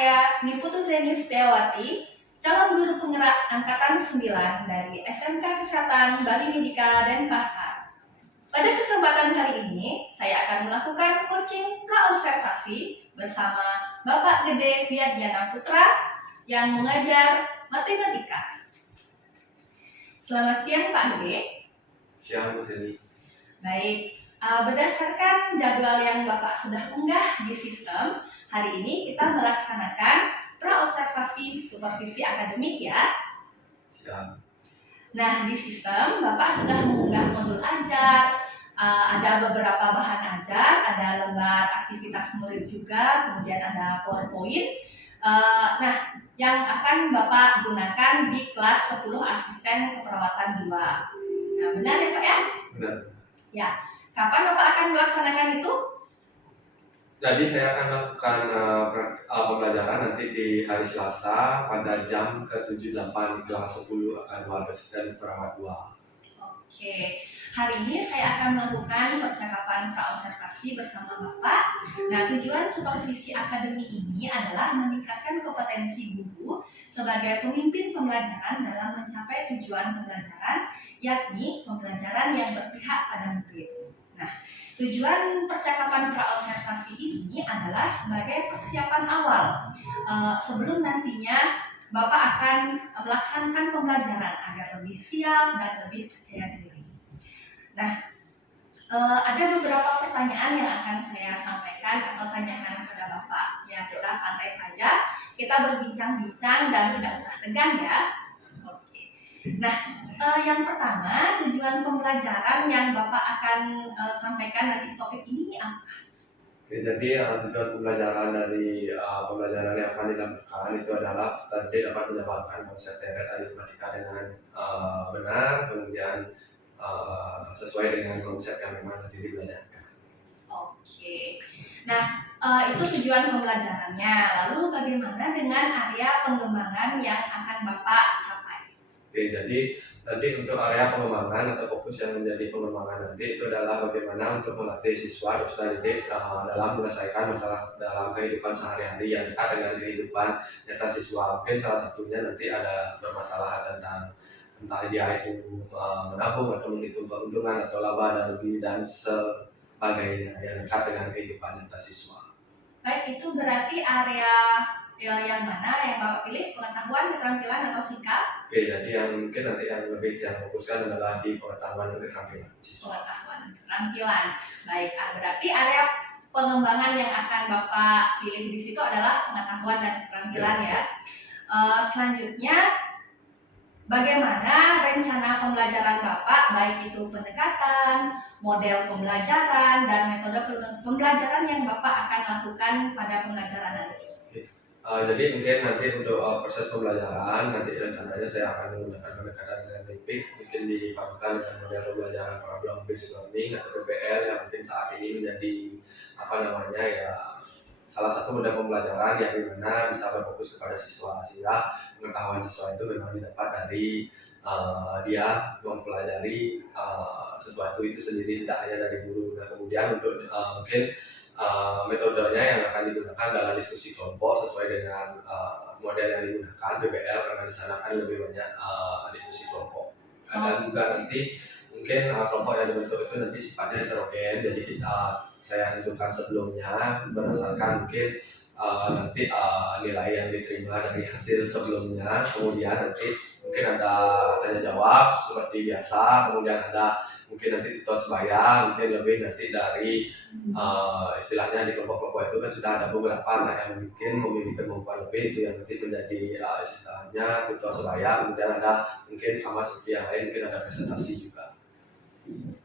saya Niputu Zeni Setiawati, calon guru penggerak Angkatan 9 dari SMK Kesehatan Bali Medika Denpasar. Pada kesempatan kali ini, saya akan melakukan coaching pra-observasi bersama Bapak Gede Wiatjana Putra yang mengajar matematika. Selamat siang Pak Gede. Siang Bu Zeni. Baik, berdasarkan jadwal yang Bapak sudah unggah di sistem, hari ini kita melaksanakan pra-observasi supervisi akademik ya. Siang. Nah, di sistem Bapak sudah mengunggah modul ajar, ada beberapa bahan ajar, ada lembar aktivitas murid juga, kemudian ada PowerPoint. Nah, yang akan Bapak gunakan di kelas 10 asisten keperawatan 2. Nah, benar ya Pak ya? Benar. Ya, kapan Bapak akan melaksanakan itu? Jadi saya akan melakukan pembelajaran nanti di hari Selasa pada jam ke-7.8 di kelas 10 akan luar asisten perawat 2. Oke, hari ini saya akan melakukan percakapan pra-observasi bersama Bapak. Nah, tujuan supervisi akademi ini adalah meningkatkan kompetensi guru sebagai pemimpin pembelajaran dalam mencapai tujuan pembelajaran, yakni pembelajaran yang berpihak pada murid. Nah, tujuan percakapan pra-observasi ini adalah sebagai persiapan awal sebelum nantinya Bapak akan melaksanakan pembelajaran agar lebih siap dan lebih percaya diri. Nah, ada beberapa pertanyaan yang akan saya sampaikan atau tanyakan kepada Bapak. Ya, kita santai saja, kita berbincang-bincang dan tidak usah tegang ya. Oke. Nah, yang pertama, tujuan pembelajaran yang Bapak akan sampaikan nanti topik ini apa? Oke, jadi tujuan pembelajaran dari pembelajaran yang akan dilakukan itu adalah studi dapat menjabarkan konsep teori aritmatika dengan benar, kemudian sesuai dengan konsep yang memang nanti dibelajarkan. Oke. Nah, itu tujuan pembelajarannya. Lalu bagaimana dengan area pengembangan yang akan Bapak capai? Oke, jadi nanti untuk area pengembangan atau fokus yang menjadi pengembangan nanti itu adalah bagaimana untuk melatih siswa dan peserta didik dalam menyelesaikan masalah dalam kehidupan sehari-hari yang dekat dengan kehidupan nyata siswa. Mungkin salah satunya nanti ada bermasalah tentang entah dia itu menabung atau menghitung keuntungan atau laba dan rugi dan sebagainya yang dekat dengan kehidupan nyata siswa. Baik, itu berarti area yang mana yang Bapak pilih, pengetahuan, keterampilan, atau sikap? Oke, jadi yang mungkin nanti yang lebih saya fokuskan adalah di pengetahuan dan keterampilan siswa. Pengetahuan dan keterampilan. Baik, berarti area pengembangan yang akan Bapak pilih di situ adalah pengetahuan dan keterampilan ya. Selanjutnya, bagaimana rencana pembelajaran Bapak, baik itu pendekatan, model pembelajaran, dan metode pembelajaran yang Bapak akan lakukan pada pembelajaran nanti? Jadi mungkin nanti untuk proses pembelajaran nanti rencananya saya akan menggunakan pendekatan saintifik, mungkin dipadukan dengan model pembelajaran problem based learning atau PBL yang mungkin saat ini menjadi salah satu model pembelajaran yang dimana bisa berfokus kepada siswa, sehingga pengetahuan siswa itu memang didapat dari dia mempelajari sesuatu itu sendiri, tidak hanya dari guru. Nah, kemudian untuk mungkin metodenya yang akan digunakan adalah diskusi kelompok sesuai dengan model yang digunakan PBL, karena di sana kan lebih banyak diskusi kelompok. Dan juga nanti mungkin kelompok yang dibentuk itu nanti sifatnya heterogen, jadi saya tentukan sebelumnya berdasarkan mungkin nanti nilai yang diterima dari hasil sebelumnya, kemudian nanti mungkin ada tanya jawab seperti biasa, kemudian ada mungkin nanti tutor sebaya, mungkin lebih nanti dari istilahnya di kelompok-kelompok itu kan sudah ada beberapa anak yang mungkin memiliki kemampuan lebih, itu yang nanti menjadi istilahnya tutor sebaya, kemudian ada mungkin sama seperti yang lain, mungkin ada presentasi juga.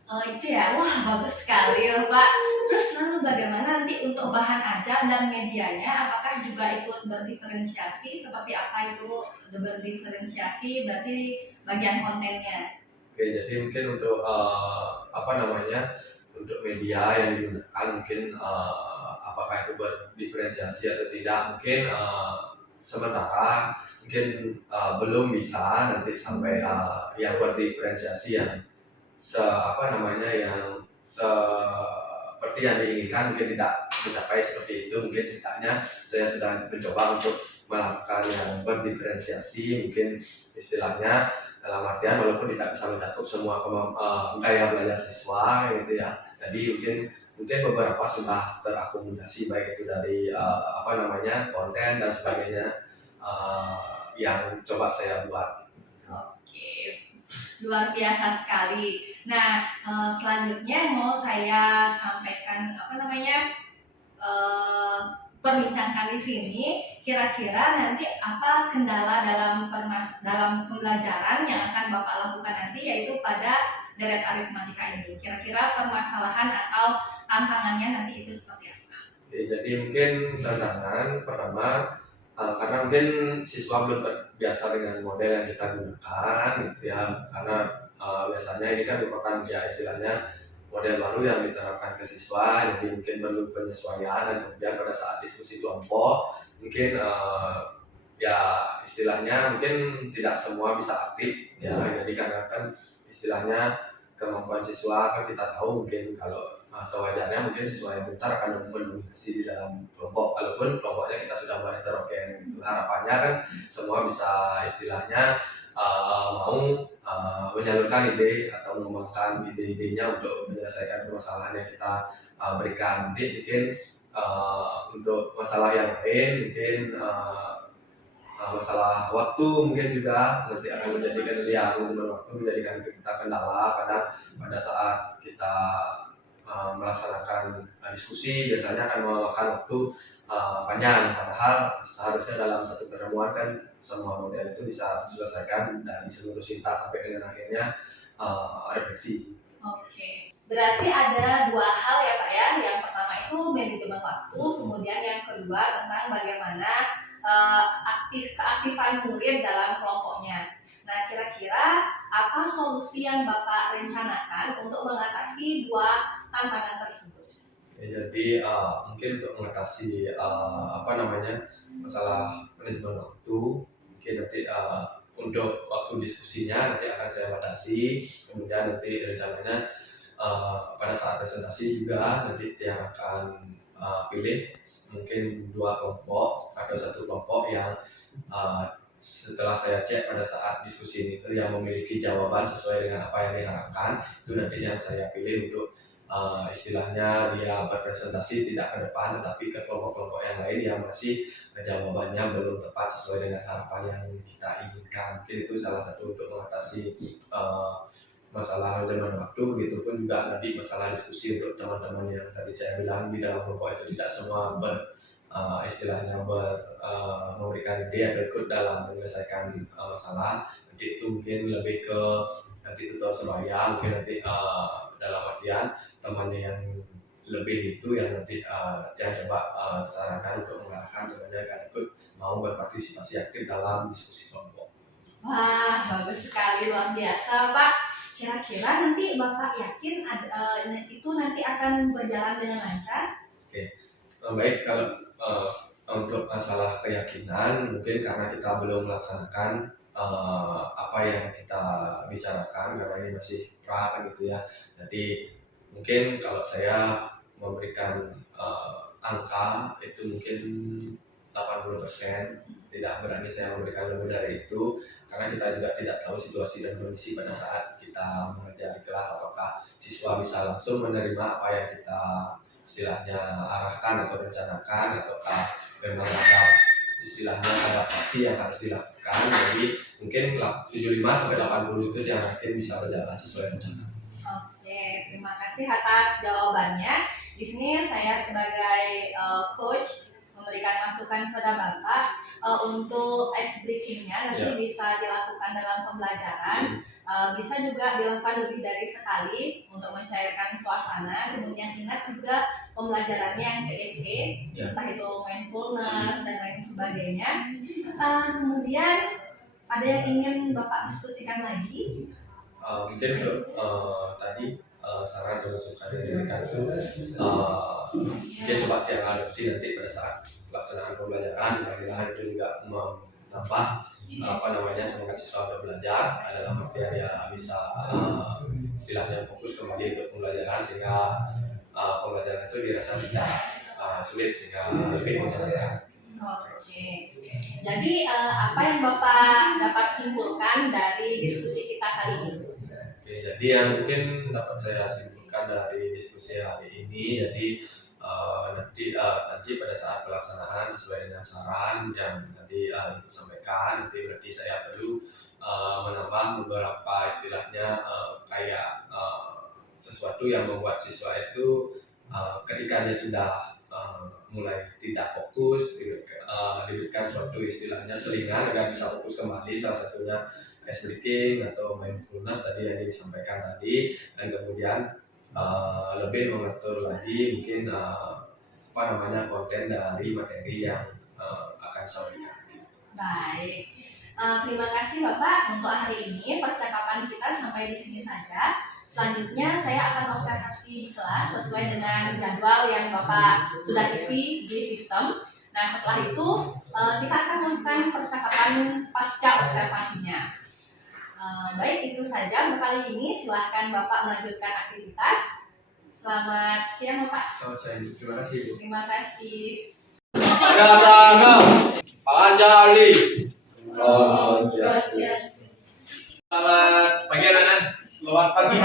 Oh itu ya, wah bagus sekali ya Pak. Terus lalu bagaimana nanti untuk bahan ajar dan medianya, apakah juga ikut berdiferensiasi? Seperti apa itu berdiferensiasi, berarti bagian kontennya? Oke, jadi mungkin untuk untuk media yang digunakan mungkin apakah itu berdiferensiasi atau tidak, mungkin sementara mungkin belum bisa nanti sampai yang berdiferensiasi yang seperti yang diinginkan, mungkin tidak mencapai seperti itu. Mungkin ceritanya saya sudah mencoba untuk melakukan yang berdiferensiasi, mungkin istilahnya dalam artian walaupun tidak bisa mencakup semua gaya belajar siswa gitu ya. Jadi mungkin beberapa sudah terakomodasi, baik itu dari konten dan sebagainya yang coba saya buat. Oke, luar biasa sekali. Nah, selanjutnya mau saya sampaikan perbincangkan di sini. Kira-kira nanti apa kendala dalam pembelajaran yang akan Bapak lakukan nanti, yaitu pada deret aritmatika ini. Kira-kira permasalahan atau tantangannya nanti itu seperti apa? Oke, jadi mungkin tantangan pertama karena mungkin siswa belum terbiasa dengan model yang kita gunakan gitu ya, karena biasanya ini kan merupakan ya istilahnya model baru yang diterapkan ke siswa, jadi mungkin perlu penyesuaian. Dan kemudian pada saat diskusi kelompok mungkin ya istilahnya mungkin tidak semua bisa aktif ya, jadi karena kan istilahnya kemampuan siswa kan kita tahu, mungkin kalau sewajarnya mungkin siswa yang pintar akan mendominasi di dalam kelompok, walaupun kelompoknya kita sudah buat heterogen gitu. Harapannya kan semua bisa istilahnya mau menyalurkan ide atau mengembangkan ide-idenya untuk menyelesaikan permasalahan yang kita berikan. Nanti mungkin untuk masalah yang lain mungkin masalah waktu mungkin juga nanti akan menjadikan manajemen waktu menjadikan kita kendala. Kadang pada saat kita melaksanakan diskusi biasanya akan memakan waktu panjang, padahal seharusnya dalam satu pertemuan kan semua model itu bisa diselesaikan dari seluruh sinta sampai dengan akhirnya refleksi. Oke, berarti ada dua hal ya Pak ya. Yang pertama itu manajemen waktu, kemudian yang kedua tentang bagaimana keaktifan murid dalam kelompoknya. Nah, kira-kira apa solusi yang Bapak rencanakan untuk mengatasi dua tantangan tersebut? Ya, jadi mungkin untuk mengatasi masalah manajemen waktu, mungkin nanti untuk waktu diskusinya nanti akan saya batasi. Kemudian nanti rencananya pada saat presentasi juga nanti yang akan pilih mungkin dua kelompok atau satu kelompok yang setelah saya cek pada saat diskusi itu yang memiliki jawaban sesuai dengan apa yang diharapkan, itu nanti yang saya pilih untuk istilahnya dia berpresentasi tidak ke depan tetapi ke kelompok-kelompok yang lain yang masih jawabannya belum tepat sesuai dengan harapan yang kita inginkan. Mungkin itu salah satu untuk mengatasi masalah manajemen waktu. Begitupun juga nanti masalah diskusi untuk teman-teman yang tadi saya bilang di dalam kelompok itu tidak semua memberikan ide atau ikut dalam menyelesaikan masalah. Nanti itu mungkin lebih ke nanti tutor sebaya, mungkin nanti dalam artian temannya yang lebih itu yang nanti yang coba sarankan untuk mengarahkan temannya agar ikut mau berpartisipasi aktif dalam diskusi kelompok. Wah, bagus sekali, luar biasa Pak. Kira-kira nanti Bapak yakin itu nanti akan berjalan dengan lancar? Oke, baik. Kalau untuk masalah keyakinan, mungkin karena kita belum melaksanakan apa yang kita bicarakan, karena ini masih pra gitu ya. Jadi mungkin kalau saya memberikan angka itu mungkin 80%, tidak berani saya memberikan lebih dari itu, karena kita juga tidak tahu situasi dan kondisi pada saat kita mengajar di kelas, apakah siswa bisa langsung menerima apa yang kita istilahnya arahkan atau rencanakan, ataukah memang ada istilahnya adaptasi yang harus dilakukan. Jadi mungkin 75-80 itu yang mungkin bisa berjalan sesuai rencana. Oke, terima kasih atas jawabannya. Di sini saya sebagai coach memberikan masukan kepada Bapak untuk ice breakingnya nanti bisa dilakukan dalam pembelajaran. Bisa juga dilakukan lebih dari sekali untuk mencairkan suasana. Kemudian ingat juga pembelajarannya yang PSE, entah itu mindfulness dan lain sebagainya. Kemudian ada yang ingin Bapak diskusikan lagi? Mungkin untuk tadi saran dan masukan yang diberikan itu dia coba tiang adopsi nanti pada saat pelaksanaan pembelajaran. Mudah-mudahan itu juga menambah semangat siswa untuk belajar, dalam artian dia bisa istilahnya fokus kembali untuk pembelajaran, sehingga pembelajaran itu dirasa tidak sulit sehingga lebih menyenangkan. Oke. Jadi apa yang Bapak dapat simpulkan dari diskusi kita kali ini? Oke, jadi yang mungkin dapat saya simpulkan dari diskusi hari ini, jadi nanti pada saat pelaksanaan sesuai dengan saran yang tadi Ibu sampaikan, nanti berarti saya perlu menambah beberapa istilahnya kayak sesuatu yang membuat siswa itu ketika dia sudah mulai tidak fokus, diberikan suatu istilahnya selingan agar bisa fokus kembali, salah satunya ice breaking atau mindfulness tadi yang disampaikan tadi, dan kemudian lebih mengatur lagi mungkin konten dari materi yang akan disampaikan. Baik, terima kasih Bapak untuk hari ini. Percakapan kita sampai di sini saja. Selanjutnya saya akan observasi di kelas sesuai dengan jadwal yang Bapak sudah isi di sistem. Nah, setelah itu kita akan melakukan percakapan pasca observasinya. Baik, itu saja untuk kali ini. Silahkan Bapak melanjutkan aktivitas. Selamat siang Bapak. Selamat siang, terima kasih Bu. Terima kasih. Pada sana, Panjali. Oh, Selamat pagi anak-anak. Selamat pagi.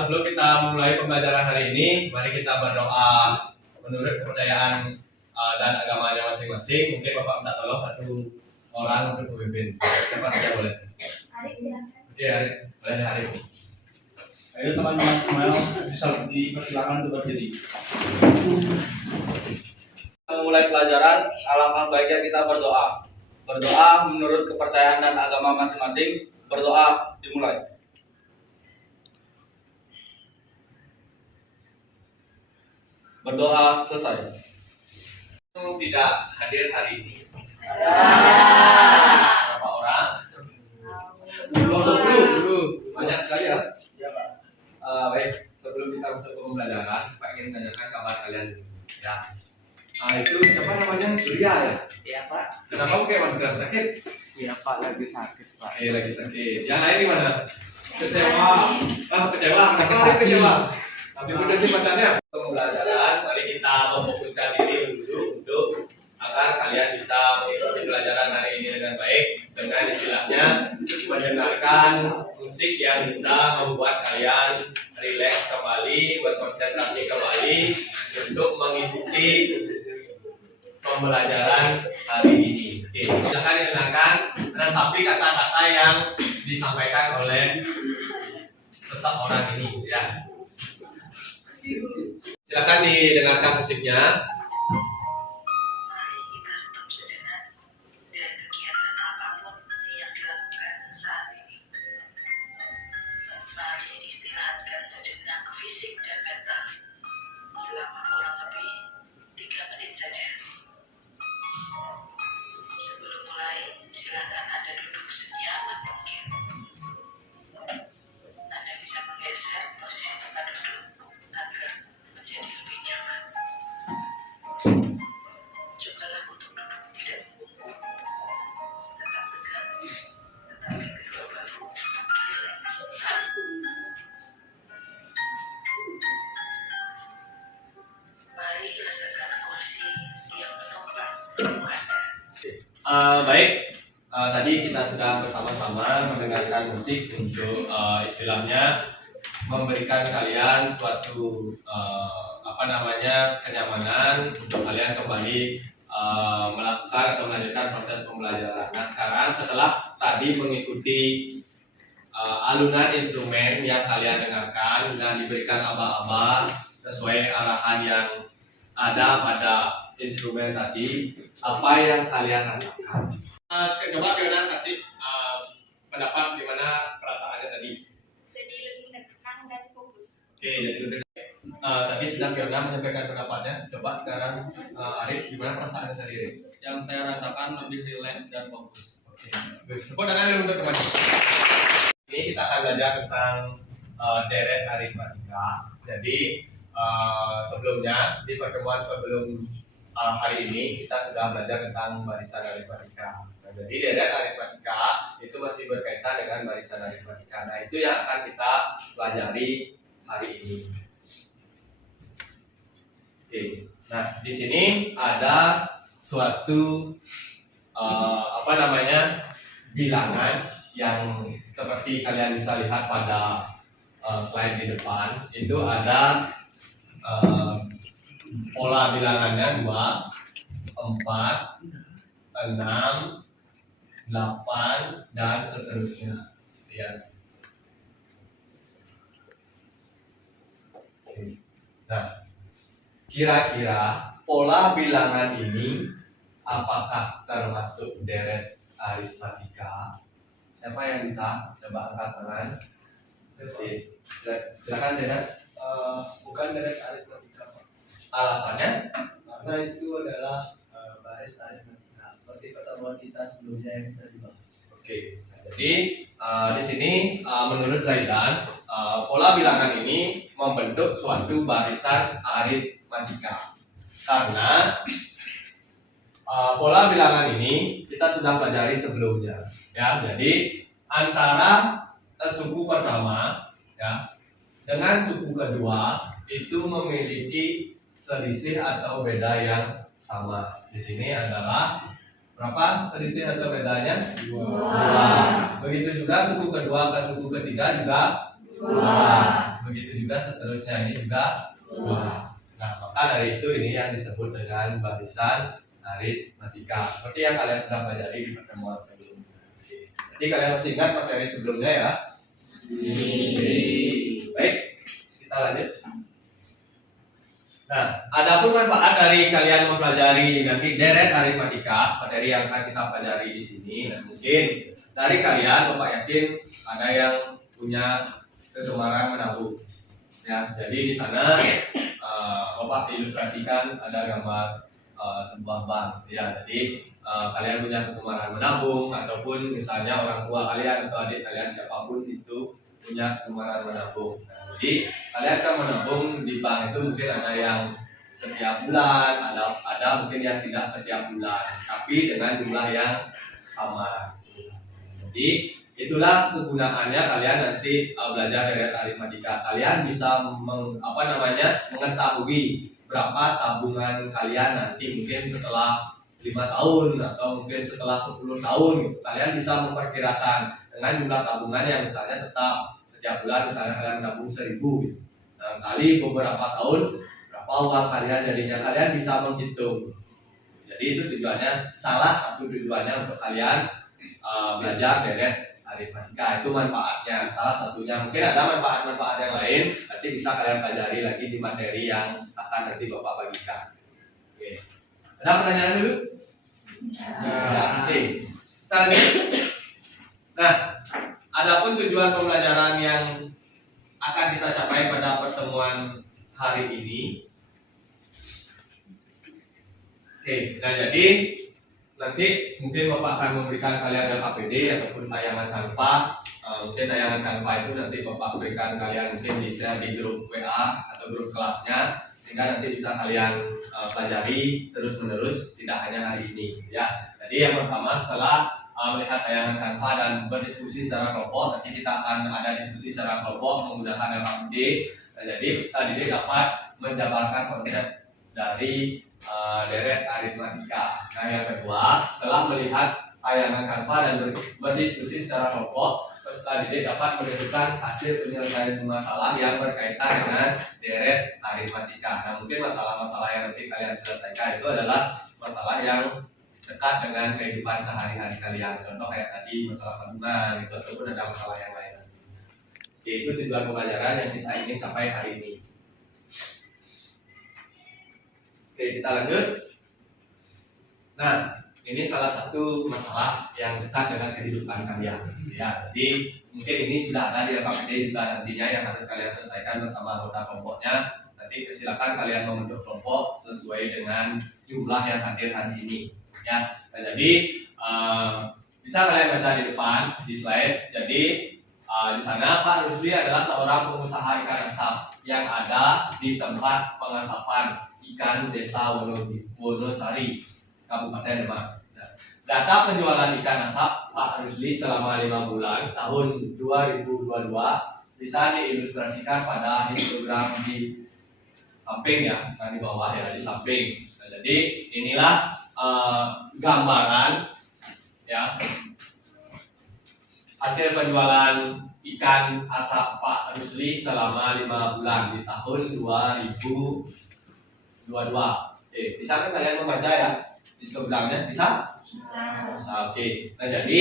Sebelum kita memulai pembelajaran hari ini, mari kita berdoa menurut kepercayaan dan agamanya masing-masing. Mungkin Bapak minta tolong satu orang untuk memimpin. Siapa saja boleh? Arif, silakan. Oke, Arif. Boleh Arif. Ayo teman-teman semua bisa dipersilakan untuk berdiri. Memulai pelajaran, alangkah baiknya kita berdoa. Berdoa menurut kepercayaan dan agama masing-masing. Berdoa dimulai. Berdoa selesai. Tidak hadir hari ini. Berapa orang? 10. Banyak sekali ya. Ya Pak. Baik, sebelum kita masuk ke pembelajaran, Pak ingin menanyakan kabar kalian dulu. Ya. Itu siapa namanya? Surya ya? Iya Pak. Kenapa pakai masker? Sakit? Iya Pak, lagi sakit Pak. Lagi sakit. Yang lain gimana? Kecewa. Kecewa. Sakit Kenapa hati. kecewa? Tapi udah sih pacarnya. Pembelajaran, mari kita memfokuskan diri dulu untuk agar kalian bisa mengikuti pelajaran hari ini dengan baik, dengan istilahnya mendengarkan musik yang bisa membuat kalian rileks kembali, berkonsentrasi kembali untuk mengikuti pembelajaran hari ini. Oke, silakan didengarkan, resapi kata-kata yang disampaikan oleh seseorang ini ya. Silakan didengarkan musiknya. Mari kita stop sejenak dari kegiatan apapun yang dilakukan saat ini. Mari istirahatkan sejenak fisik dan mental selama kurang lebih 3 menit saja. Sebelum mulai, silakan Anda duduk senyaman mungkin. Anda bisa menggeser posisi tempat duduk agar menjadi lebih nyaman. Cobalah untuk duduk tidak membungkuk, tetap tegak, tetapi kedua bahu rileks. Mari rasakan kursi yang menopang tubuh Anda. Baik, tadi kita sudah bersama-sama mendengarkan musik untuk istilahnya memberikan kalian suatu kenyamanan untuk kalian kembali melakukan atau melanjutkan proses pembelajaran. Nah sekarang setelah tadi mengikuti alunan instrumen yang kalian dengarkan dan diberikan aba-aba sesuai arahan yang ada pada instrumen tadi, apa yang kalian rasakan? Coba Fiona kasih pendapat gimana perasaannya tadi. Jadi lebih tenang dan fokus. Oke, jadi udah. Tadi sudah Fiona menyampaikan pendapatnya. Coba sekarang Arif, gimana perasaannya tadi? Arif? Yang saya rasakan lebih rileks dan fokus. Oke, tepuk tangan untuk teman. Ini kita akan belajar tentang deret aritmatika. Jadi sebelumnya di pertemuan sebelum hari ini kita sudah belajar tentang barisan aritmatika. Nah, jadi deret aritmatika itu masih berkaitan dengan barisan aritmatika. Nah itu yang akan kita pelajari hari ini. Oke. Nah, di sini ada suatu bilangan yang seperti kalian bisa lihat pada slide di depan. Itu ada pola bilangannya 2, 4, 6, 8 dan seterusnya. Ya. Nah, kira-kira pola bilangan ini apakah termasuk deret aritmatika? Siapa yang bisa coba angkat tangan? Oke, silakan Deret. Bukan deret aritmatika, Pak. Alasannya? Karena itu adalah baris aritmatika seperti pertemuan kita sebelumnya yang kita dibahas. Oke, nah, jadi di sini menurut Zaidan pola bilangan ini membentuk suatu barisan aritmatika karena pola bilangan ini kita sudah pelajari sebelumnya, ya. Jadi antara suku pertama, ya, dengan suku kedua itu memiliki selisih atau beda yang sama. Di sini adalah berapa selisih atau bedanya? 2. Begitu juga suku kedua ke suku ketiga juga 2. Begitu juga seterusnya, ini juga 2. Nah, maka dari itu ini yang disebut dengan barisan aritmatika. Seperti yang kalian sudah pelajari di pertemuan sebelumnya. Jadi kalian masih ingat materi sebelumnya ya? Baik, kita lanjut. Nah, adapun manfaat dari kalian mempelajari nanti deret aritmatika, materi yang akan kita pelajari di sini, dan mungkin dari kalian, Bapak yakin ada yang punya kesemaran menabung. Ya, jadi di sana Bapak ilustrasikan ada gambar sebuah bank. Ya, jadi kalian punya kesemaran menabung ataupun misalnya orang tua kalian atau adik kalian siapapun itu punya kesemaran menabung. Jadi kalian kan menabung di bank itu mungkin ada yang setiap bulan, ada mungkin yang tidak setiap bulan, tapi dengan jumlah yang sama. Jadi itulah kegunaannya kalian nanti belajar deret aritmatika. Kalian bisa mengetahui berapa tabungan kalian nanti mungkin setelah 5 tahun atau mungkin setelah 10 tahun gitu. Kalian bisa memperkirakan dengan jumlah tabungan yang misalnya tetap setiap bulan misalnya kalian tabung 1.000 gitu. Nah, kali beberapa tahun berapa uang kalian jadinya, kalian bisa menghitung. Jadi itu tujuannya, salah satu tujuannya untuk kalian belajar deret aritmatika, itu manfaatnya. Salah satunya mungkin ada manfaat-manfaat yang lain, nanti bisa kalian pelajari lagi di materi yang akan nanti Bapak bagikan. Oke. Ada pertanyaan dulu? Ya. Oke. Kita lanjut. Nah, adapun tujuan pembelajaran yang akan kita capai pada pertemuan hari ini. Oke, nah jadi nanti mungkin Bapak akan memberikan kalian LKPD ataupun tayangan tanpa. Mungkin tayangan tanpa itu nanti Bapak berikan kalian mungkin bisa di grup WA atau grup kelasnya, sehingga nanti bisa kalian pelajari terus-menerus, tidak hanya hari ini, ya. Jadi yang pertama setelah melihat tayangan tanpa dan berdiskusi secara kelompok, nanti kita akan ada diskusi secara kelompok menggunakan LKPD. Nah, jadi peserta didik dapat menjabarkan konsep dari deret aritmatika. Nah, yang kedua, setelah melihat tayangan tanpa dan berdiskusi secara kelompok, peserta didik dapat menentukan hasil penyelesaian masalah yang berkaitan dengan deret aritmatika. Nah, mungkin masalah-masalah yang nanti kalian selesaikan itu adalah masalah yang dekat dengan kehidupan sehari-hari kalian. Contoh kayak tadi masalah tabungan itu, ataupun ada masalah yang lain. Oke, itu tujuan pembelajaran yang kita ingin capai hari ini. Oke, kita lanjut. Nah, ini salah satu masalah yang dekat dengan kehidupan kalian. Ya, jadi mungkin ini sudah ada di LKPD juga nantinya yang harus kalian selesaikan bersama anggota kelompoknya. Nanti silakan kalian membentuk kelompok sesuai dengan jumlah yang hadir hari ini. Ya, nah, jadi bisa kalian baca di depan di slide. Jadi di sana Pak Rusli adalah seorang pengusaha ikan asap yang ada di tempat pengasapan ikan Desa Wonosari, Kabupaten Demak. Nah, data penjualan ikan asap Pak Rusli selama 5 bulan tahun 2022 bisa diilustrasikan pada histogram di samping ya, nah di bawah ya, di samping. Nah, jadi inilah gambaran ya hasil penjualan ikan asap Pak Rusli selama 5 bulan di tahun 2022. Bisa kan kalian membaca ya histogramnya? Bisa? Oke. Nah, jadi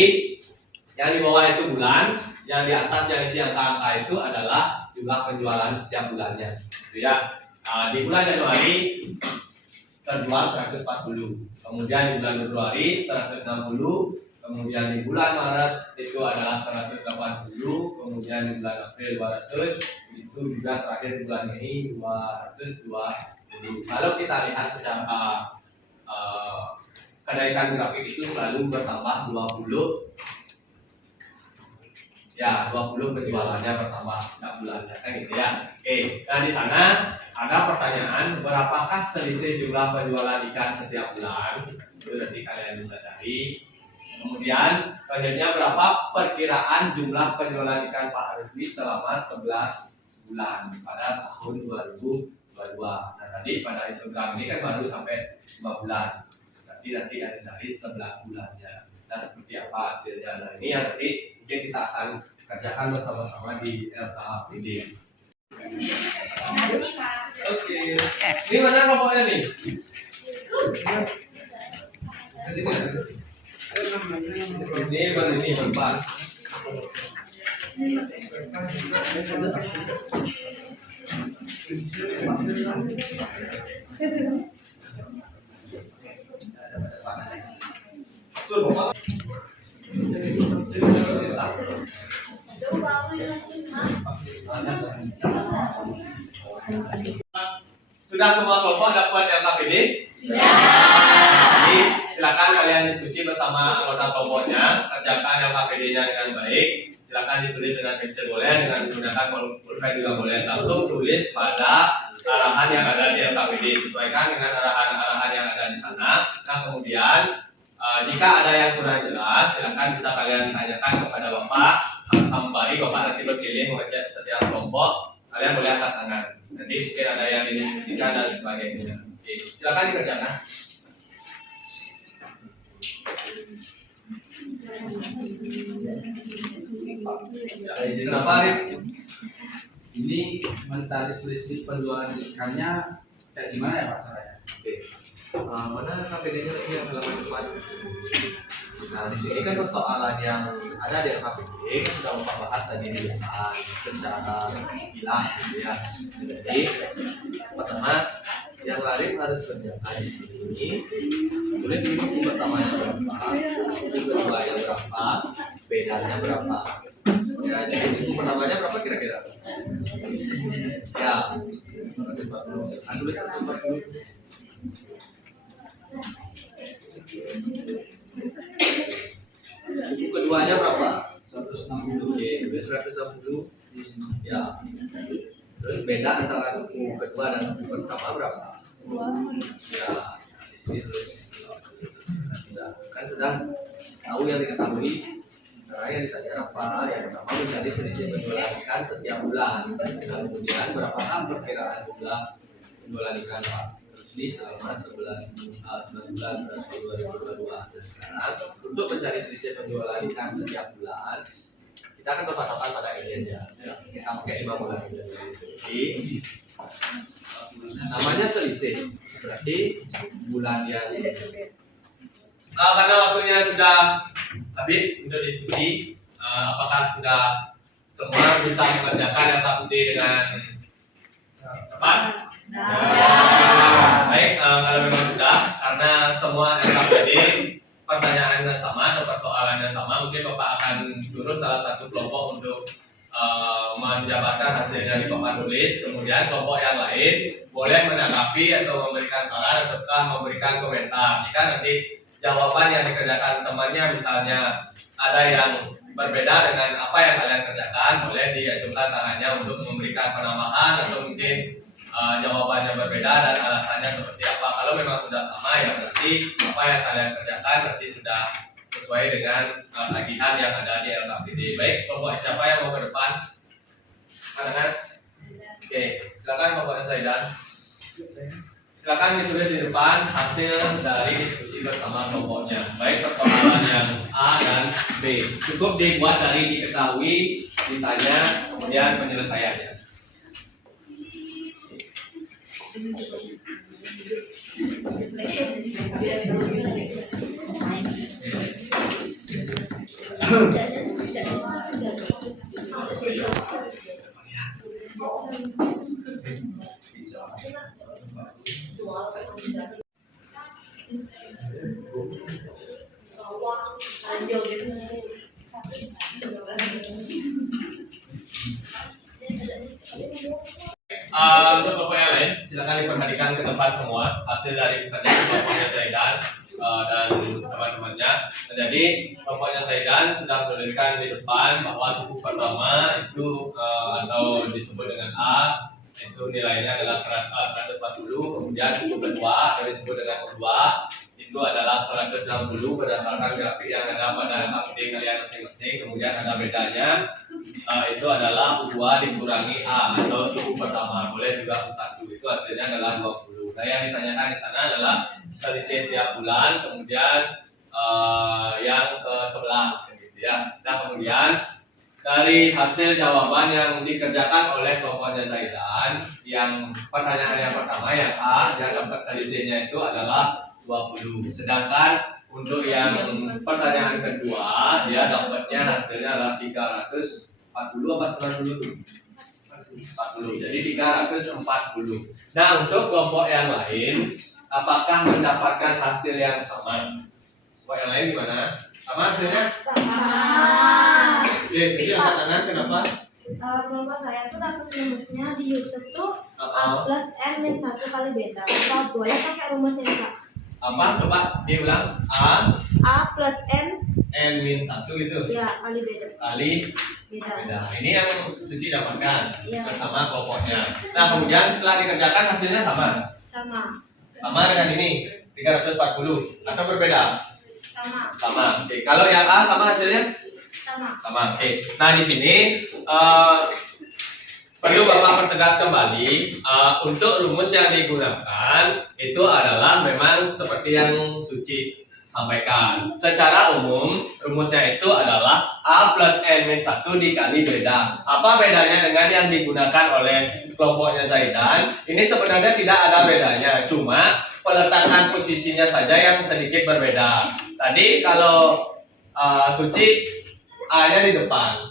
yang di bawah itu bulan, yang di atas yang isi angka-angka itu adalah jumlah penjualan setiap bulannya. Gitu ya. Nah, di bulan Januari terjual 140, kemudian di bulan Februari 160, kemudian di bulan Maret itu adalah 180, kemudian di bulan April 200, itu juga terakhir bulan Mei 220. Kalau kita lihat secara kenaikan grafik itu selalu bertambah 20 ya, 20 penjualannya bertambah setiap bulannya kan gitu ya. Oke, nah di sana ada pertanyaan, berapakah selisih jumlah penjualan ikan setiap bulan? Itu nanti kalian bisa cari. Kemudian selanjutnya berapa perkiraan jumlah penjualan ikan Pak Rusli selama 11 bulan pada tahun 2022. Nah tadi pada histogram ini kan baru sampai 5 bulan. Nanti ada cari 11 bulannya. Nah seperti apa hasilnya? Nah ini yang nanti mungkin kita akan kerjakan bersama-sama di LKPD. Oke. Ini mana kelompoknya nih? Ke sini ya? Ini baru ini berempat. Sudah semua kelompok dapat LKPD? Ya. Jadi silakan kalian diskusi bersama anggota kelompoknya, kerjakan LKPD-nya dengan baik. Silakan ditulis dengan pensil boleh, dengan menggunakan pulpen juga boleh. Langsung tulis pada arahan yang ada di LKPD, sesuaikan dengan arahan-arahan yang ada di sana. Nah kemudian jika ada yang kurang jelas, silakan bisa kalian tanyakan kepada Bapak Sambari. Bapak nanti berkeliling mengecek setiap kelompok. Kalian boleh angkat tangan. Nanti mungkin ada yang didiskusikan dan sebagainya. Oke, silakan dikerjakan. Kenapa Arif? Ini mencari selisih penjualan ikannya kayak gimana ya Pak caranya? Oke. Mana KPD-nya lagi yang halaman depan? Nah di sini kan persoalan yang ada di KPD kan sudah Bapak bahas tadi di depan secara jelas gitu ya. Jadi pertama yang Arif harus kerjakan di sini, tulis dulu buku pertamanya berapa, buku keduanya berapa, bedanya berapa. Ya, jadi buku pertamanya berapa kira-kira? Ya, 140. Tulis 140. Buku keduanya berapa? 160. Oke, itu 160. Ya. Terus beda antara suku kedua dan suku pertama berapa? Ya, di sini terus sudah tahu yang diketahui. Sekarang yang ditanya apa? Yang pertama menjadi selisih penjualan ikan setiap bulan. Dan kemudian berapakah perkiraan jumlah penjualan ikan Pak Rusli selama 11 bulan tahun 2022. Dan sekarang untuk mencari selisih penjualan ikan setiap bulan, kita akan berpatokan pada ini aja. Kita pakai 5 bulan. Jadi namanya selisih. Berarti bulan yang karena waktunya sudah habis untuk diskusi, apakah sudah semua bisa mengerjakan LKPD dengan tepat? Baik, kalau memang sudah, karena semua LKPD pertanyaannya sama atau persoalannya sama, mungkin Bapak akan suruh salah satu kelompok untuk menjabarkan hasilnya di papan tulis. Kemudian kelompok yang lain boleh menanggapi atau memberikan saran ataukah memberikan komentar. Jika nanti jawaban yang dikerjakan temannya misalnya ada yang berbeda dengan apa yang kalian kerjakan, boleh diajukan tangannya untuk memberikan penambahan atau mungkin jawabannya berbeda dan alasannya seperti apa. Kalau memang sudah sama ya berarti apa yang kalian kerjakan berarti sudah sesuai dengan tagihan yang ada di LKPD. Baik, kelompok siapa yang mau ke depan? Ada kan? Oke, silakan Bapak Zaidan. Silakan ditulis di depan hasil dari diskusi bersama kelompoknya, baik persoalan yang A dan B. Cukup dibuat dari diketahui, ditanya, kemudian penyelesaiannya. Untuk kelompok yang lain, silakan diperhatikan ke depan semua hasil dari pekerjaan kelompoknya Zaidan dan teman-temannya. Jadi kelompoknya Zaidan sudah menuliskan di depan bahwa suku pertama itu atau disebut dengan A itu nilainya adalah 140, kemudian suku kedua atau disebut dengan U2 itu adalah 160 berdasarkan grafik yang ada pada KPD kalian masing-masing. Kemudian ada bedanya, itu adalah U2 dikurangi A atau suku pertama, boleh juga U1, itu hasilnya adalah 20. Nah yang ditanyakan di sana adalah selisih tiap bulan, kemudian yang ke-11 gitu ya. Nah kemudian dari hasil jawaban yang dikerjakan oleh kelompoknya Zaidan, yang pertanyaan yang pertama yang A, yang dapat selisihnya itu adalah 20. Sedangkan untuk yang pertanyaan kedua, dia dapatnya hasilnya adalah 340 apa 90? 40. Jadi 340. Nah, untuk kelompok yang lain, apakah mendapatkan hasil yang sama? Kelompok yang lain gimana? Sama hasilnya? Sama. Oke, Suci angkat tangan, kenapa? Kelompok saya tuh dapat rumusnya di YouTube tuh Uh-oh. A plus N min 1 kali beta. Apa boleh pakai rumus ini Kak? Apa? Coba diulang. A plus N min 1 gitu ya kali beta. kali Beda. beda. Ini yang Suci dapatkan Iya. bersama kelompoknya. Nah, kemudian setelah dikerjakan hasilnya sama. Sama. Sama dengan ini 340 atau berbeda? Sama. Sama. Oke, kalau yang A sama hasilnya? Sama. Sama. Oke. Nah, di sini perlu Bapak pertegas kembali untuk rumus yang digunakan itu adalah memang seperti yang Suci sampaikan. Secara umum rumusnya itu adalah A plus N min 1 dikali beda. Apa bedanya dengan yang digunakan oleh kelompoknya Zaidan? Ini sebenarnya tidak ada bedanya, cuma peletakan posisinya saja yang sedikit berbeda. Tadi kalau Suci A-nya di depan,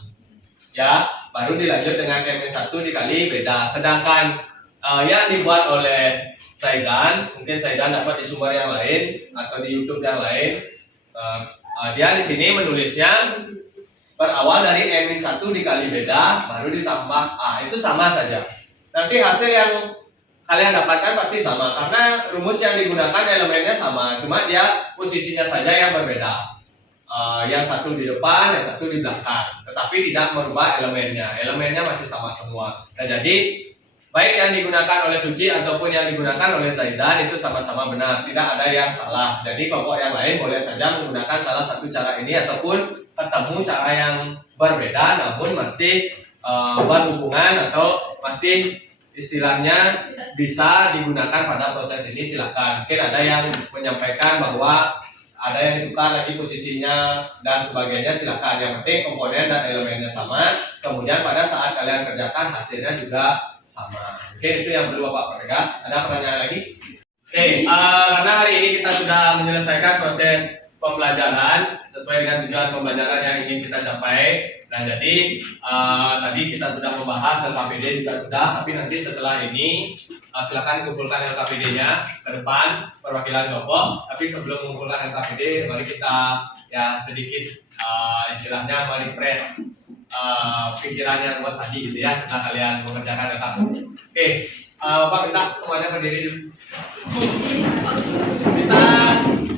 ya, baru dilanjut dengan N min 1 dikali beda. Sedangkan yang dibuat oleh Zaidan, mungkin Zaidan dapat di sumber yang lain atau di YouTube yang lain. Dia di sini menulisnya berawal dari N min 1 dikali beda, baru ditambah A. Itu sama saja. Nanti hasil yang kalian dapatkan pasti sama karena rumus yang digunakan elemennya sama, cuma dia posisinya saja yang berbeda. Yang satu di depan, yang satu di belakang, tetapi tidak merubah elemennya. Elemennya masih sama semua. Nah, jadi baik yang digunakan oleh Suci ataupun yang digunakan oleh Zaidan itu sama-sama benar, tidak ada yang salah. Jadi kelompok yang lain boleh saja menggunakan salah satu cara ini ataupun ketemu cara yang berbeda, namun masih berhubungan atau masih istilahnya bisa digunakan pada proses ini. Silakan. Mungkin ada yang menyampaikan bahwa ada yang ditukar lagi posisinya dan sebagainya, silakan. Yang penting komponen dan elemennya sama, kemudian pada saat kalian kerjakan hasilnya juga sama. Oke, itu yang perlu Bapak pertegas. Ada pertanyaan lagi? Oke, karena hari ini kita sudah menyelesaikan proses pembelajaran sesuai dengan tujuan pembelajaran yang ingin kita capai. Nah, jadi tadi kita sudah membahas LKPD juga sudah, tapi nanti setelah ini silakan kumpulkan LKPD-nya ke depan perwakilan kelompok. Tapi sebelum mengumpulkan LKPD, mari kita ya sedikit istilahnya merefresh pikiran yang buat tadi gitu ya setelah kalian mengerjakan LKPD. Oke, Bapak minta semuanya berdiri dulu.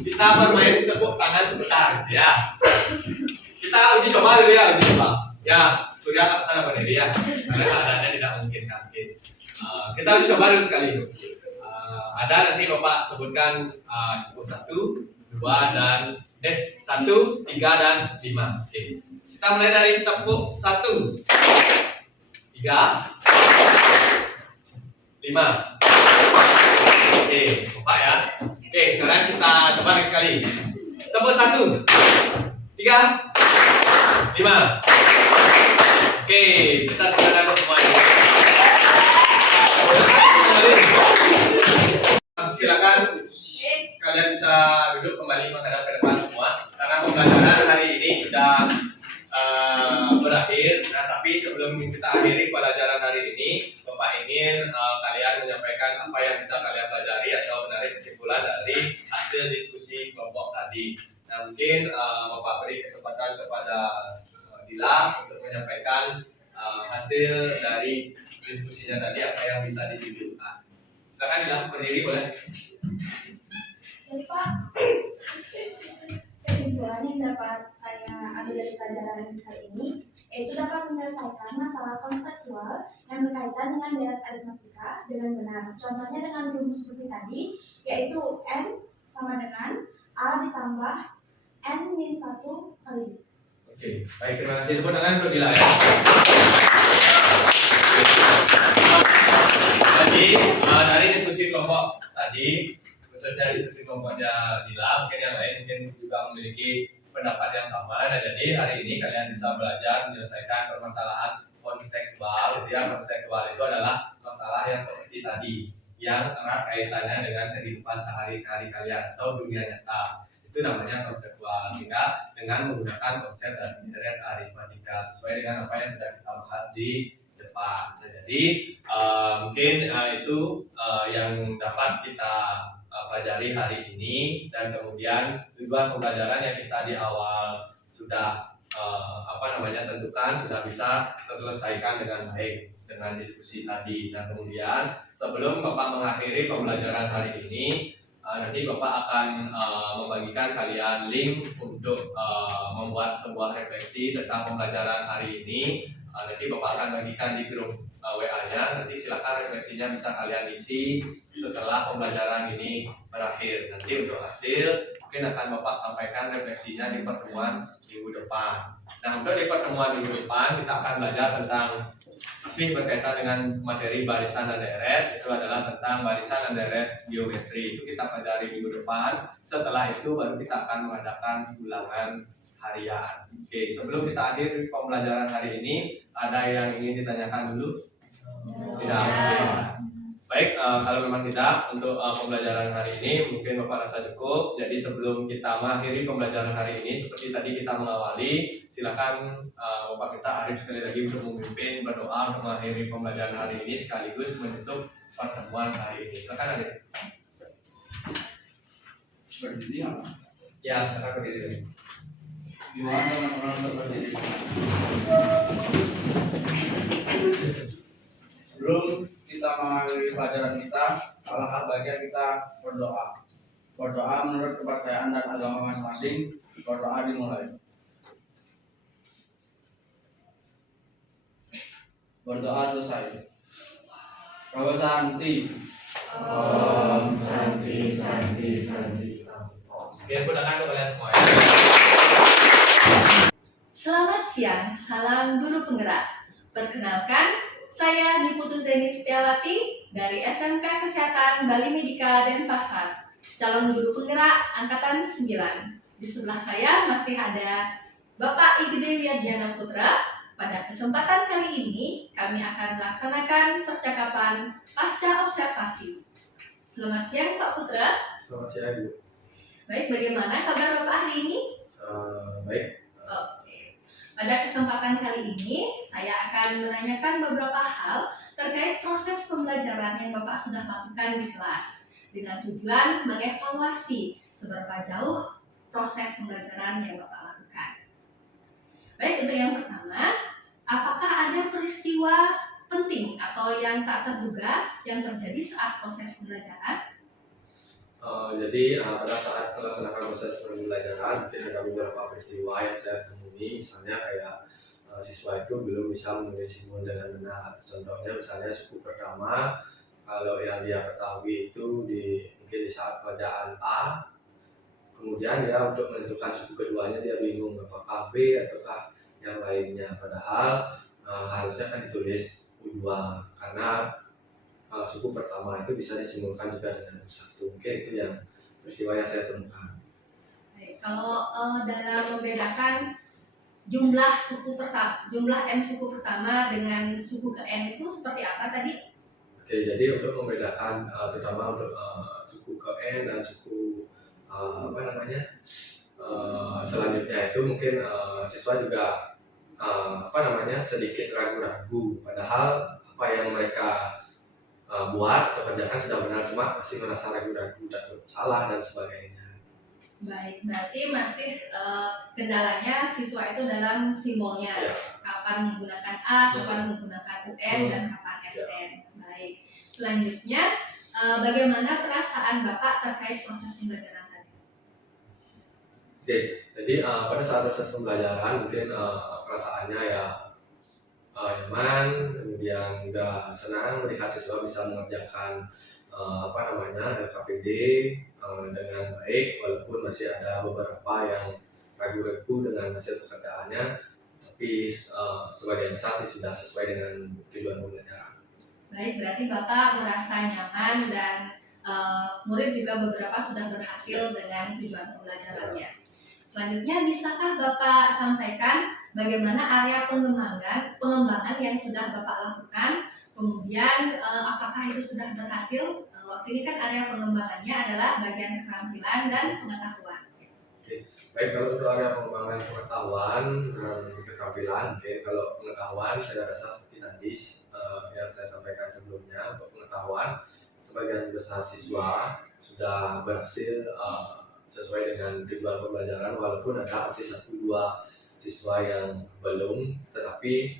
Kita bermain tepuk tangan sebentar gitu ya. Kita uji coba dulu ya, uji coba. Ya, Surya ke sana berdiri ya. Karena keadaannya tidak memungkinkan. Kita uji coba dulu sekali. Ada nanti Bapak sebutkan 1, 2 dan 1, 3 dan 5. Oke. Kita mulai dari tepuk 1. 3, 5. Oke, kompak ya. Oke, sekarang kita coba lagi sekali. Tepuk 1, 3, 5. Oke, kita tekan semuanya. Silakan kalian bisa duduk kembali menghadap ke depan semua karena pembelajaran hari ini sudah berakhir. Nah, tapi sebelum kita akhiri pelajaran hari ini, Bapak ingin kalian menyampaikan apa yang bisa kalian pelajari atau menarik kesimpulan dari hasil diskusi kelompok tadi. Nah, mungkin Bapak beri kesempatan kepada Dila untuk menyampaikan hasil dari diskusinya tadi, apa yang bisa disimpulkan. Silakan Dila, berdiri boleh. Jadi Pak, kesimpulan yang dapat saya ambil dari pelajaran kali ini yaitu dapat menyelesaikan masalah konseptual yang berkaitan dengan deret aritmatika dengan benar. Contohnya dengan rumus seperti tadi, yaitu N sama dengan A ditambah N min 1 kali B. Oke, baik, terima kasih. Tepuk tangan untuk Dila ya. Jadi dari diskusi kelompok tadi, khususnya diskusi kelompoknya Dila, mungkin yang lain mungkin juga memiliki pendapat yang sama. Nah, jadi hari ini kalian bisa belajar menyelesaikan permasalahan konseptual. Ya, konseptual itu adalah masalah yang seperti tadi, yang erat kaitannya dengan kehidupan sehari-hari kalian atau dunia nyata. Itu namanya konseptual, sehingga dengan menggunakan konsep dan deret aritmatika sesuai dengan apa yang sudah kita bahas di depan. Nah, jadi mungkin itu yang dapat kita pelajari hari ini, dan kemudian tujuan pembelajaran yang kita di awal sudah tentukan sudah bisa terselesaikan dengan baik dengan diskusi tadi. Dan kemudian sebelum Bapak mengakhiri pembelajaran hari ini, nanti Bapak akan membagikan kalian link untuk membuat sebuah refleksi tentang pembelajaran hari ini. Nanti Bapak akan bagikan di grup WA-nya. Nanti silakan refleksinya bisa kalian isi setelah pembelajaran ini berakhir. Nanti untuk hasil mungkin akan Bapak sampaikan refleksinya di pertemuan minggu depan. Nah, untuk di pertemuan minggu depan kita akan belajar tentang masih berkaitan dengan materi barisan dan deret. Itu adalah tentang barisan dan deret geometri. Itu kita pelajari minggu depan. Setelah itu baru kita akan mengadakan ulangan harian. Oke, sebelum kita akhiri pembelajaran hari ini, ada yang ingin ditanyakan dulu? Tidak. Baik, kalau memang tidak, untuk pembelajaran hari ini mungkin Bapak rasa cukup. Jadi sebelum kita mengakhiri pembelajaran hari ini, seperti tadi kita mengawali, silakan Bapak minta Arif sekali lagi untuk memimpin berdoa untuk mengakhiri pembelajaran hari ini sekaligus menutup pertemuan hari ini. Silakan Arif. Berdiri ya? Ya, silakan berdiri. Gimana teman-teman untuk berdiri? Sebelum kita mengakhiri pelajaran kita, alangkah baiknya kita berdoa. Berdoa menurut kepercayaan dan agama masing-masing. Berdoa dimulai. Berdoa selesai. Om Santi. Om Santi, Santi, Santi, Santi. Biar kudakan untuk kalian semua ya. Selamat siang, salam guru penggerak. Perkenalkan, saya Niputu Zeni Setiawati dari SMK Kesehatan Bali Medika Denpasar, calon guru penggerak angkatan 9. Di sebelah saya masih ada Bapak Igede Wiadiana Putra. Pada kesempatan kali ini, kami akan melaksanakan percakapan pasca observasi. Selamat siang Pak Putra. Selamat siang, Bu. Baik, bagaimana kabar Bapak hari ini? Baik. Oke. Pada kesempatan kali ini, saya akan menanyakan beberapa hal terkait proses pembelajaran yang Bapak sudah lakukan di kelas, dengan tujuan mengevaluasi seberapa jauh proses pembelajaran yang Bapak lakukan. Baik, untuk yang pertama, apakah ada peristiwa penting atau yang tak terduga yang terjadi saat proses pembelajaran? Jadi pada saat melaksanakan proses pembelajaran mungkin ada beberapa peristiwa yang saya temui, misalnya kayak siswa itu belum bisa menulis simbol dengan benar. Contohnya misalnya suku pertama, kalau yang dia ketahui itu mungkin di saat pelajaran A, kemudian dia untuk menentukan suku keduanya dia bingung apakah B ataukah yang lainnya. Padahal harusnya kan ditulis U2 karena suku pertama itu bisa disimulkan juga dengan U1. Mungkin itu yang peristiwa yang saya temukan. Baik, kalau dalam membedakan jumlah N suku pertama dengan suku ke N itu seperti apa tadi? Oke, jadi untuk membedakan terutama untuk suku ke N dan suku selanjutnya itu mungkin siswa juga sedikit ragu-ragu, padahal apa yang mereka buat atau kerjakan sudah benar, cuma masih merasa ragu-ragu dan salah dan sebagainya. Baik, berarti masih kendalanya siswa itu dalam simbolnya, Ya. kapan menggunakan A, kapan menggunakan UN, dan kapan SN. Baik, selanjutnya bagaimana perasaan Bapak terkait proses pembelajaran tadi? Oke, jadi pada saat proses pembelajaran mungkin perasaannya ya nyaman, kemudian juga senang melihat siswa bisa mengerjakan LKPD dengan baik, walaupun masih ada beberapa yang ragu-ragu dengan hasil pekerjaannya, tapi sebagian besar sih sudah sesuai dengan tujuan pembelajaran. Baik, berarti Bapak merasa nyaman dan murid juga beberapa sudah berhasil dengan tujuan pembelajarannya. Selanjutnya, bisakah Bapak sampaikan bagaimana area pengembangan yang sudah Bapak lakukan? Kemudian, apakah itu sudah berhasil? Waktu ini kan area pengembangannya adalah bagian keterampilan dan pengetahuan. Baik, kalau untuk area pengembangan pengetahuan dan keterampilan, kalau pengetahuan saya rasa seperti tadi yang saya sampaikan sebelumnya. Untuk pengetahuan, sebagian besar siswa sudah berhasil sesuai dengan tujuan pembelajaran, walaupun ada masih 1-2 siswa yang belum, tetapi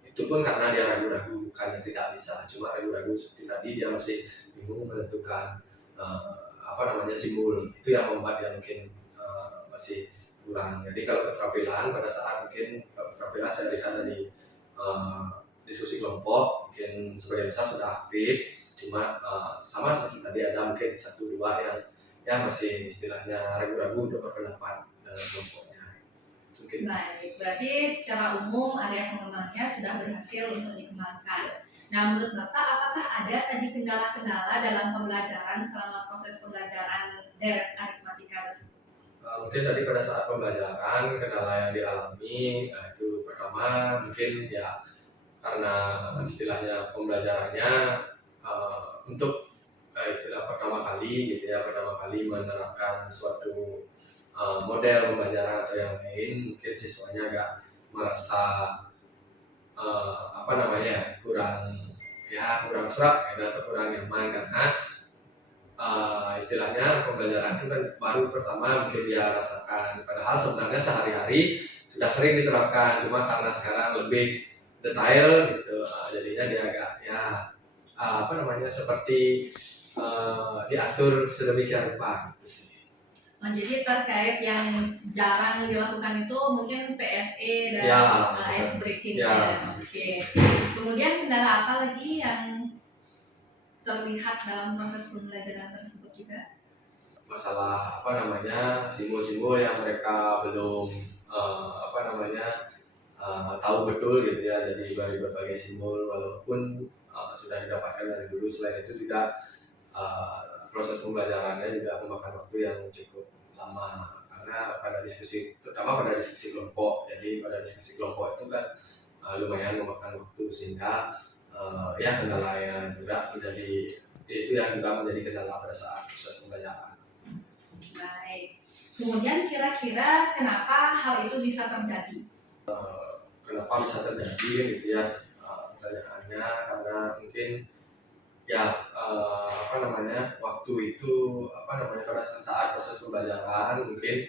itu pun karena dia ragu-ragu, bukan tidak bisa, cuma ragu-ragu seperti tadi, dia masih bingung menentukan simbol. Itu yang membuat dia mungkin masih kurang. Jadi kalau keterampilan, pada saat mungkin keterampilan saya lihat dari diskusi kelompok, mungkin sebagian besar sudah aktif, cuma sama seperti tadi ada mungkin 1-2 yang masih istilahnya ragu-ragu untuk berpendapat dalam kelompoknya. Mungkin. Baik, berarti secara umum area pengembangannya sudah berhasil untuk dikembangkan. Nah, menurut Bapak, apakah ada tadi kendala-kendala dalam pembelajaran selama proses pembelajaran deret aritmatika tersebut? Mungkin tadi pada saat pembelajaran kendala yang dialami itu pertama mungkin ya karena istilahnya pembelajarannya untuk istilah pertama kali menerapkan suatu model pembelajaran atau yang lain, mungkin siswanya agak merasa kurang serak gitu, atau kurang nyaman karena istilahnya pembelajaran itu kan baru pertama mungkin dia rasakan, padahal sebenarnya sehari-hari sudah sering diterapkan, cuma karena sekarang lebih detail gitu, jadinya dia agak seperti diatur sedemikian rupa gitu sih. Jadi terkait yang jarang dilakukan itu mungkin PSE dan ice breaking ya. Oke. Kemudian kendala apa lagi yang terlihat dalam proses pembelajaran tersebut juga? Masalah simbol-simbol yang mereka belum tahu betul gitu ya, jadi dari berbagai simbol walaupun sudah didapatkan dari dulu. Selain itu juga proses pembelajarannya juga memakan waktu yang cukup lama karena terutama pada diskusi kelompok. Jadi pada diskusi kelompok itu kan lumayan memakan waktu, sehingga kendala yang juga menjadi kendala pada saat proses pembelajaran. Baik. Kemudian kira-kira kenapa hal itu bisa terjadi? Kenapa bisa terjadi gitu ya, pertanyaannya karena mungkin waktu itu pada saat proses pembelajaran mungkin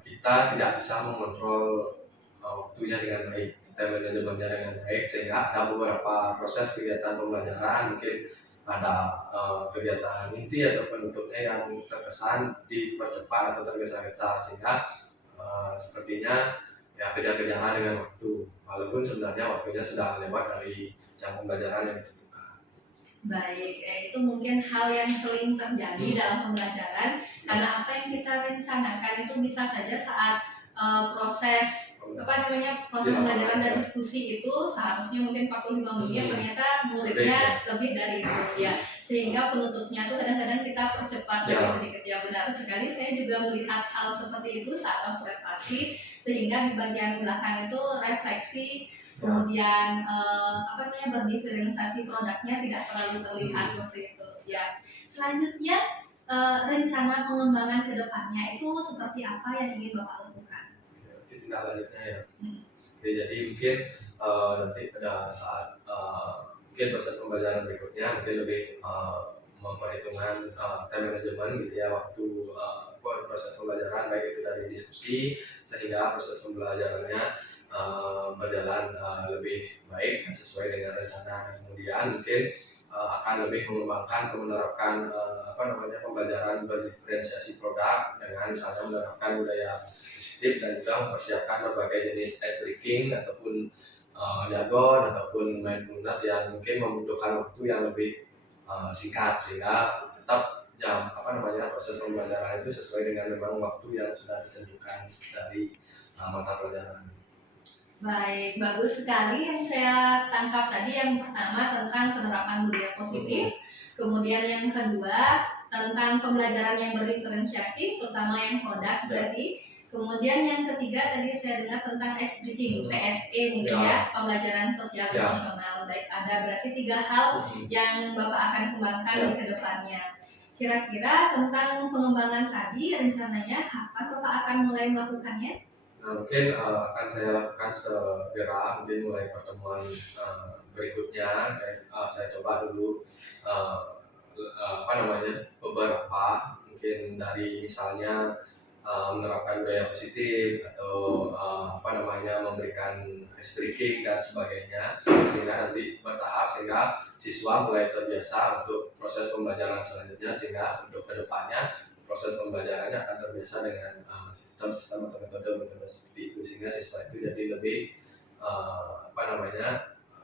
kita tidak bisa mengontrol waktunya dengan baik, kita manajemennya dengan baik, sehingga ada beberapa proses kegiatan pembelajaran, mungkin ada kegiatan inti atau penutupnya yang terkesan dipercepat atau tergesa-gesa, sehingga sepertinya kejar-kejaran dengan waktu, walaupun sebenarnya waktunya sudah lewat dari jam pembelajaran yang ditentukan. Baik, itu mungkin hal yang sering terjadi dalam pembelajaran, karena apa yang kita rencanakan itu bisa saja saat proses proses pembelajaran dan diskusi itu seharusnya mungkin 45 menit, ternyata muridnya lebih dari itu ya, sehingga penutupnya tuh kadang-kadang kita percepat lebih sedikit ya. Benar sekali, saya juga melihat hal seperti itu saat observasi, sehingga di bagian belakang itu refleksi, kemudian berdiferensiasi produknya tidak terlalu terlihat seperti itu ya. Selanjutnya rencana pengembangan ke depannya itu seperti apa yang ingin Bapak lakukan? Tindak lanjutnya ya. Oke, jadi mungkin nanti pada saat mungkin proses pembelajaran berikutnya mungkin lebih memperhitungkan time management gitu ya, waktu proses pembelajaran baik itu dari diskusi sehingga proses pembelajarannya berjalan lebih baik dan sesuai dengan rencana. Kemudian mungkin akan lebih mengembangkan atau menerapkan pembelajaran berdiferensiasi produk dengan misalnya menerapkan budaya positif dan juga mempersiapkan berbagai jenis ice breaking ataupun jargon ataupun mindfulness yang mungkin membutuhkan waktu yang lebih singkat sehingga tetap proses pembelajaran itu sesuai dengan memang waktu yang sudah ditentukan dari mata pelajaran. Baik, bagus sekali yang saya tangkap tadi. Yang pertama tentang penerapan budaya positif, kemudian yang kedua tentang pembelajaran yang berdiferensiasi, terutama yang produk tadi. Kemudian yang ketiga tadi saya dengar tentang ice breaking, PSE mungkin ya, pembelajaran sosial emosional. Baik, ada berarti 3 hal yang Bapak akan kembangkan di kedepannya. Kira-kira tentang pengembangan tadi rencananya kapan Bapak akan mulai melakukannya? Nah, mungkin akan saya lakukan segera, mungkin mulai pertemuan berikutnya. Saya coba dulu beberapa, mungkin dari misalnya menerapkan budaya positif atau memberikan ice breaking dan sebagainya, sehingga nanti bertahap sehingga siswa mulai terbiasa untuk proses pembelajaran selanjutnya, sehingga untuk kedepannya proses pembelajarannya akan terbiasa dengan sistem-sistem atau metode-metode seperti itu, sehingga siswa itu jadi lebih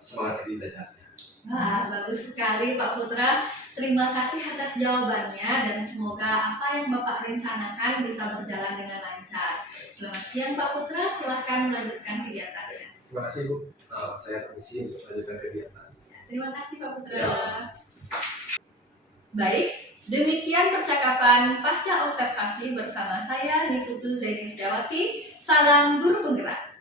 semangat di belajarnya. Wah, bagus sekali Pak Putra. Terima kasih atas jawabannya dan semoga apa yang Bapak rencanakan bisa berjalan dengan lancar. Selamat siang Pak Putra, silahkan melanjutkan kegiatannya. Terima kasih Bu, saya permisi untuk melanjutkan kegiatan. Terima kasih Pak Putra. Baik, demikian percakapan pasca observasi bersama saya Niputu Zaini Setiawati. Salam guru penggerak.